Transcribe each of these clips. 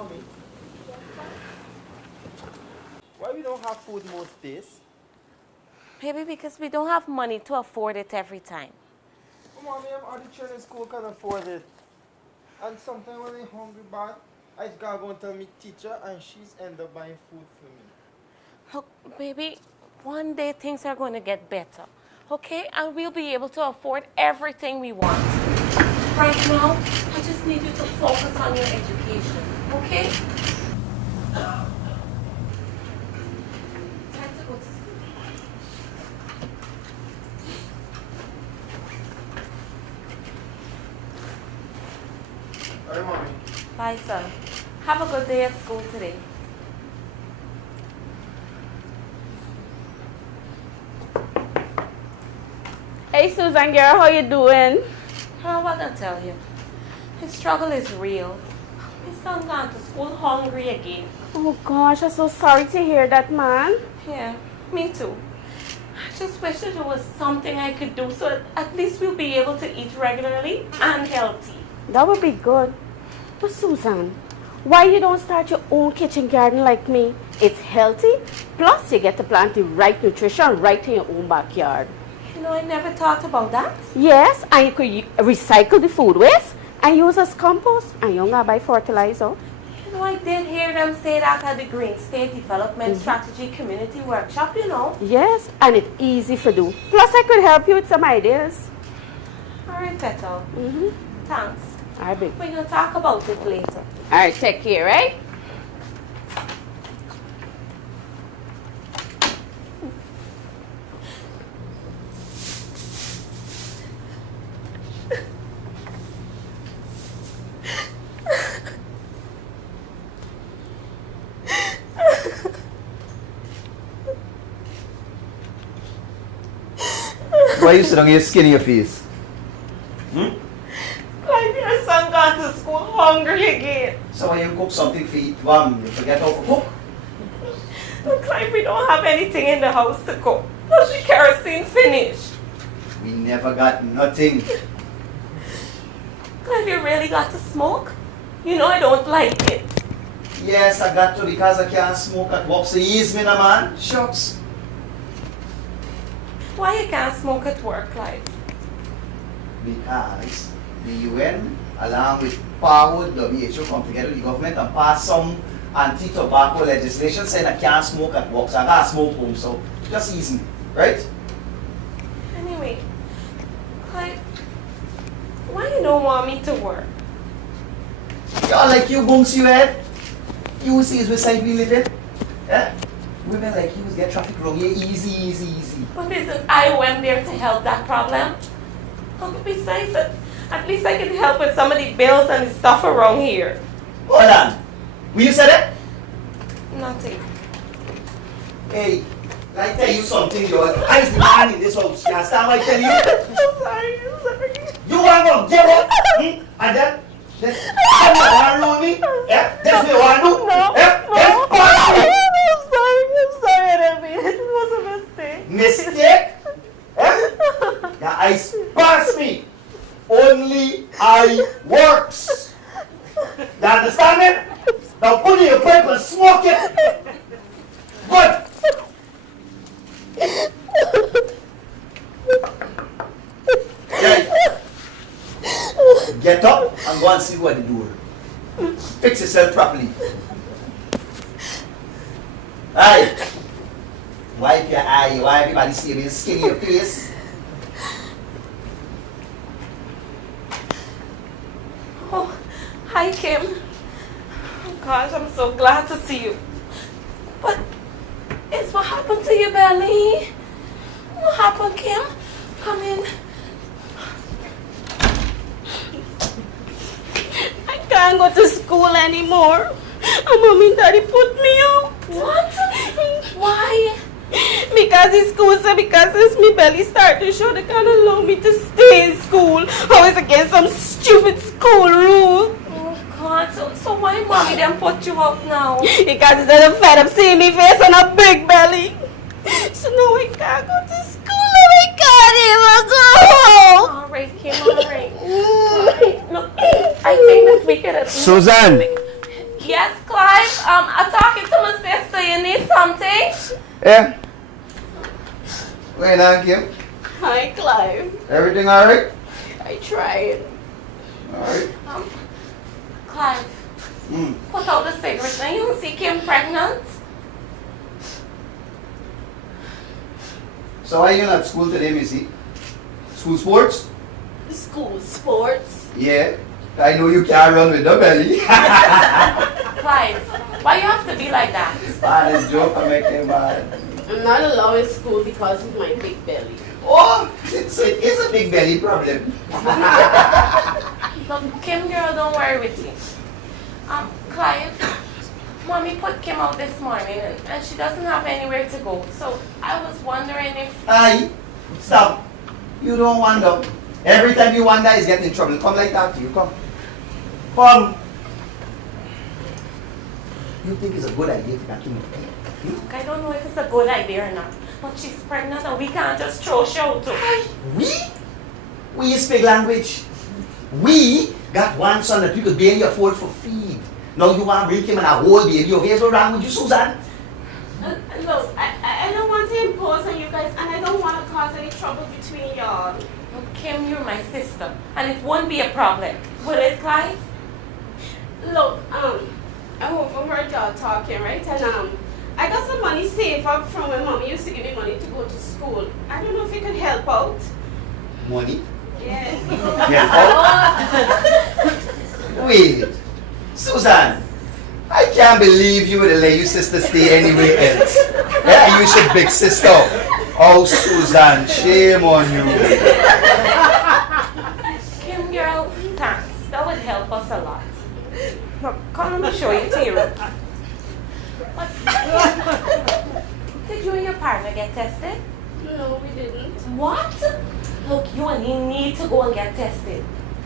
Mommy, why we don't have food most days? Maybe because we don't have money to afford it every time. Oh, Mommy, I'm already children in school can afford it. And sometimes when I'm hungry bad, I gotta go and tell me teacher and she's end up buying food for me. Look, baby, one day things are going to get better, okay? And we'll be able to afford everything we want. Right now, I just need you to focus on your education, okay? Time to go to school. Alright, Mommy. Bye, son. Have a good day at school today. Hey Susan girl, how you doing? Oh, what I tell you? His struggle is real. My son gone to school hungry again. Oh gosh, I'm so sorry to hear that, man. Yeah, me too. I just wish that there was something I could do so at least we'll be able to eat regularly and healthy. That would be good. But Susan, why you don't start your own kitchen garden like me? It's healthy, plus you get to plant the right nutrition right in your own backyard. You know, I never thought about that. Yes, and you could recycle the food waste and use as compost, and you don't gotta buy fertilizer. You know, I did hear them say that at the Green State Development Strategy Community Workshop, you know. Yes, and it's easy to do. Plus I could help you with some ideas. All right, Petal. Thanks. All right, babe. We're going to talk about it later. All right, take care, right? Why you sit on your skin in your face? Like your son gone to school hungry again. So when you cook something for eat, you forget how to cook. Looks like we don't have anything in the house to cook. Plus the kerosene finished. We never got nothing. Clive, you really got to smoke? You know I don't like it. Yes, I got to because I can't smoke at work. So ease me, na man. Shucks. Why you can't smoke at work, Clive? Because the UN, along with PAO, WHO, come together with the government and pass some anti-tobacco legislation saying I can't smoke at work, so I can't smoke home. So just ease me, right? Anyway, Clive, why you don't want me to work? Y'all like you bumps you head. You see is where side we live in. Yeah? Women like you get traffic wrong here easy, easy, easy. But isn't I went there to help that problem? And besides that, at least I can help with some of the bills and the stuff around here. Hold on. Will you say that? Nothing. Hey, I tell you something, your eyes the man in this house. You understand what I tell you? I'm sorry. You want to give up? And then what you want to do with me? Yeah? That's what you want to do? No. Yeah? Yes? Pass me. I'm sorry, I didn't mean it. It was a mistake. Mistake? Yeah? Your eyes pass me. Only I works. You understand it? Now put in your pipe and smoke it. Good. Yeah. Get up and go and see what they do. Fix yourself properly. Aye. Wipe your eye. Why everybody see me skin in your face? Oh, hi, Kim. Oh, gosh, I'm so glad to see you. But, it's what happened to your belly? What happened, Kim? Come in. I can't go to school anymore. And mommy and daddy put me out. What? Why? Because the school said because since my belly started to show, they can't allow me to stay in school. How is against some stupid school rule? Oh, God. So why mommy then put you out now? Because they're fed up seeing me face on a big belly. So now I can't go to school and I can't even go home. All right, Kim, all right. All right. Look, I think that we could at least... Susan! Yes, Clive. I'm talking to my sister. You need something? Yeah. Wait on, Kim. Hi, Clive. Everything alright? I tried. Alright. Clive, put out the cigarette. Now you see Kim pregnant. So why you not at school today, Missy? School sports? School sports. Yeah. I know you can't run with the belly. Clive, why you have to be like that? This joke I make him bad. I'm not allowed in school because of my big belly. Oh, it is a big belly problem. Look, Kim girl, don't worry with you. Clive, Mommy put Kim out this morning and she doesn't have anywhere to go. So I was wondering if... Aye, stop. You don't wander. Every time you wander, is getting in trouble. Come like that to you. Come. Come. You think it's a good idea to get him? Look, I don't know if it's a good idea or not. But she's pregnant and we can't just throw she out too. We speak language. We got one son that we could barely afford for feed. Now you want to bring him and a whole baby over here. What's wrong with you, Susan? Look, I don't want to impose on you guys, and I don't want to cause any trouble between y'all. Look, Kim, you're my sister. And it won't be a problem. Will it, Clive? Look, I overheard y'all talking, right? And I got some money saved up from when Mommy used to give me money to go to school. I don't know if you could help out. Money? Yeah. Wait. Susan, I can't believe you would let your sister stay anywhere else. Yeah, you should big sister. Oh, Susan, shame on you. Kim, girl, thanks. That would help us a lot. Look, come let me show you to your room. Did you and your partner get tested? No, we didn't. What? Look, you and he need to go and get tested.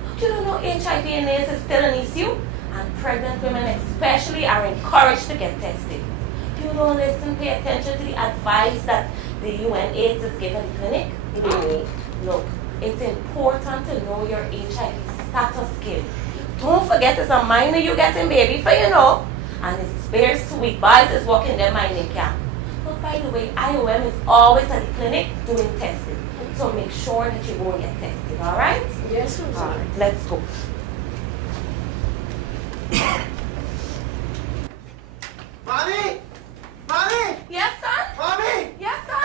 Look, you don't know HIV and AIDS is still an issue? And pregnant women especially are encouraged to get tested. You don't listen, pay attention to the advice that the UN AIDS is giving the clinic? Look, it's important to know your HIV status skill. Don't forget it's a minor you getting baby for, you know. And it's very sweet. Boys is working their mining camp. But by the way, IOM is always at the clinic doing testing. So make sure that you go and get tested, alright? Yes, Susan. Alright, let's go. Mommy! Mommy! Yes, son? Mommy! Yes, son?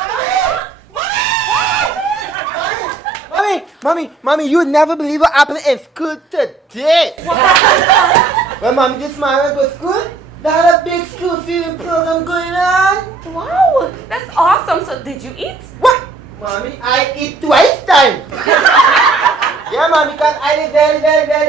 Mommy, you would never believe what happened in school today. What happened, son? Well, Mommy, this morning I go to school. They had a big school feeding program going on. Wow, that's awesome. So did you eat? What? Mommy, I eat twice time. Yeah, Mommy, because I was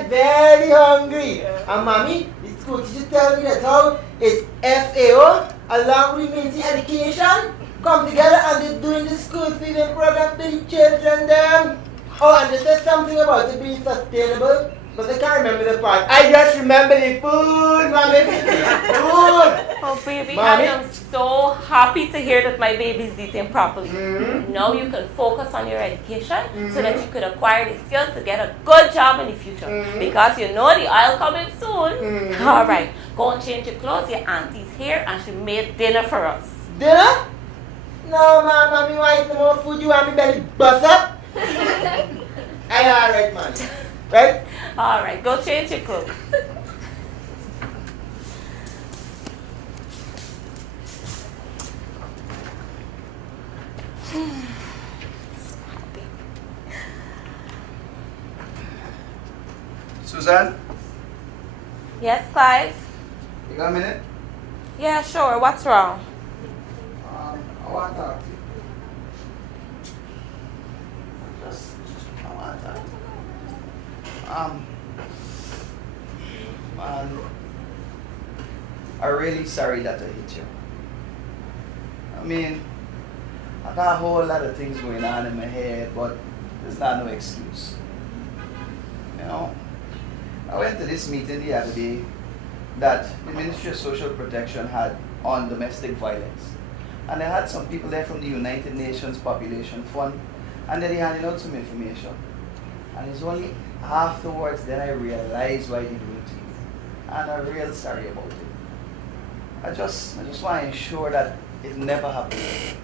very hungry. And Mommy, the school teacher tell me that how it's FAO, along with Community Education, come together and they're doing the school feeding program to the children them. Oh, and they said something about it being sustainable, but I can't remember the part. I just remember the food, Mommy. Food. Oh, baby, Mommy? I am so happy to hear that my baby's eating properly. Mm-hmm. Now you can focus on your education so that you could acquire the skills to get a good job in the future. Because you know the oil coming soon. All right, go and change your clothes. Your auntie's here and she made dinner for us. Dinner? No, Mommy, why is no more food? You want me belly bust up? I alright, man. Right? All right, go change your clothes. Susan, Yes, Clive? you got a minute? Yeah, sure. What's wrong? I want to talk to you. I want to talk to you. Man, I'm really sorry that I hit you. I mean, I got a whole lot of things going on in my head, but there's not no excuse. You know, I went to this meeting the other day that the Ministry of Social Protection had on domestic violence. And they had some people there from the United Nations Population Fund, and then they handed out some information. And it's only afterwards that I realized why they do it to you. and I'm real sorry about it. I just want to ensure that it never happens.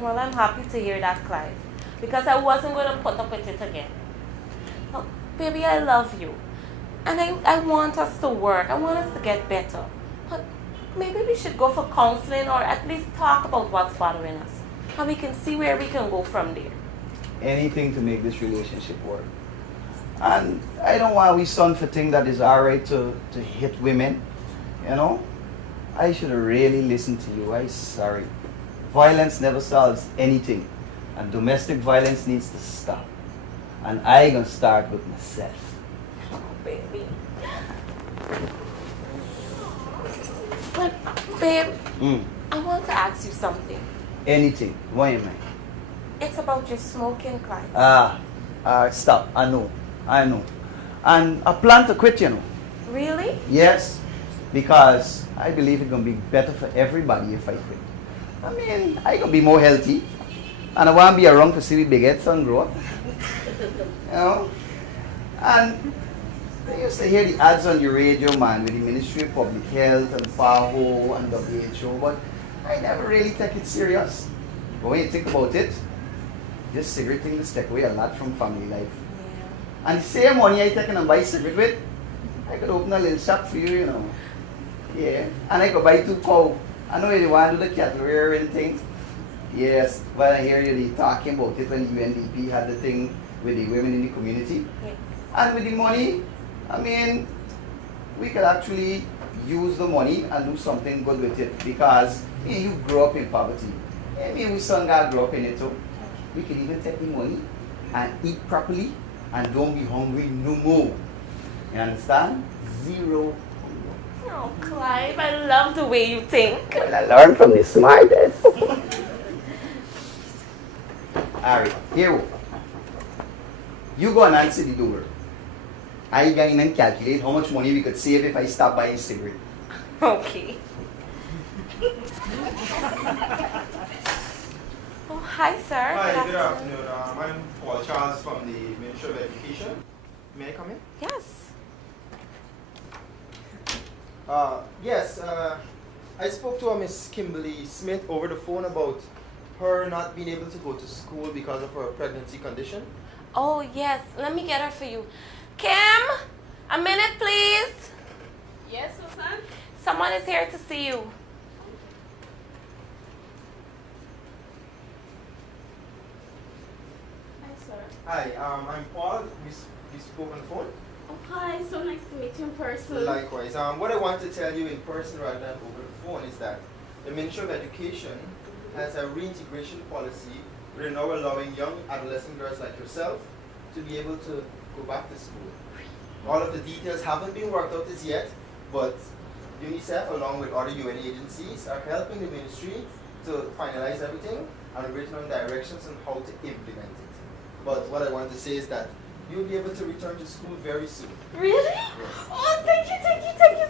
Well, I'm happy to hear that, Clive, because I wasn't going to put up with it again. Look, baby, I love you. And I want us to work. I want us to get better. But maybe we should go for counseling or at least talk about what's bothering us. And we can see where we can go from there. Anything to make this relationship work. And I don't want we son for think that it's alright to hit women. You know? I should have really listened to you. I'm sorry. Violence never solves anything. And domestic violence needs to stop. And I gonna start with myself. Oh, baby. But, babe, I want to ask you something. Anything. Why am I? It's about your smoking, Clive. Stop. I know. And I plan to quit, you know. Really? Yes. Because I believe it's gonna be better for everybody if I quit. I mean, I gonna be more healthy. And I wanna be around for see the big heads and grow up. You know? And I used to hear the ads on the radio, man, with the Ministry of Public Health and PAHO and WHO, but I never really take it serious. But when you think about it, this cigarette thing will take away a lot from family life. Yeah. And the same money I take and buy cigarette with, I could open a little shop for you, you know. Yeah. And I could buy 2 cows. I know you want to do the cattle rearing thing. Yes. But I hear you talking about it when UNDP had the thing with the women in the community. Yes. And with the money, I mean, we could actually use the money and do something good with it because you grew up in poverty. I mean, we son got grow up in it too. We could even take the money and eat properly and don't be hungry no more. You understand? 0 hunger. Oh, Clive, I love the way you think. Well, I learned from the smartest. Alright, here we go. You go and answer the door. I go in and calculate how much money we could save if I stop buying cigarette. Okay. Oh, hi, sir. Hi, good afternoon. I'm Paul Charles from the Ministry of Education. May I come in? Yes. Yes, I spoke to Miss Kimberly Smith over the phone about her not being able to go to school because of her pregnancy condition. Oh, yes. Let me get her for you. Kim, a minute, please. Yes, Susan? Someone is here to see you. Hi, sir. Hi, I'm Paul. We spoke on the phone. Oh, hi. So nice to meet you in person. Likewise. What I want to tell you in person rather than over the phone is that the Ministry of Education has a reintegration policy. We're now allowing young adolescent girls like yourself to be able to go back to school. All of the details haven't been worked out as yet, but UNICEF, along with other UN agencies, are helping the ministry to finalize everything and written on directions on how to implement it. But what I want to say is that you'll be able to return to school very soon. Really? Yes. Oh, thank you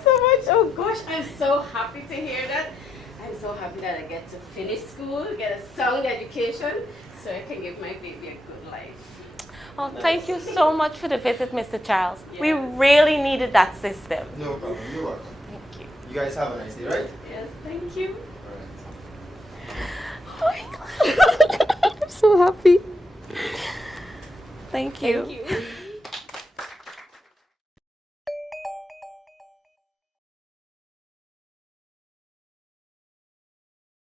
so much. Oh gosh, I'm so happy to hear that. I'm so happy that I get to finish school, get a sound education, so I can give my baby a good life. Oh, thank you so much for the visit, Mr. Charles. Yes. We really needed that system. No problem. You're welcome. Thank you. You guys have a nice day, right? Yes, thank you. All right. Oh my God. I'm so happy. Thank you. Thank you.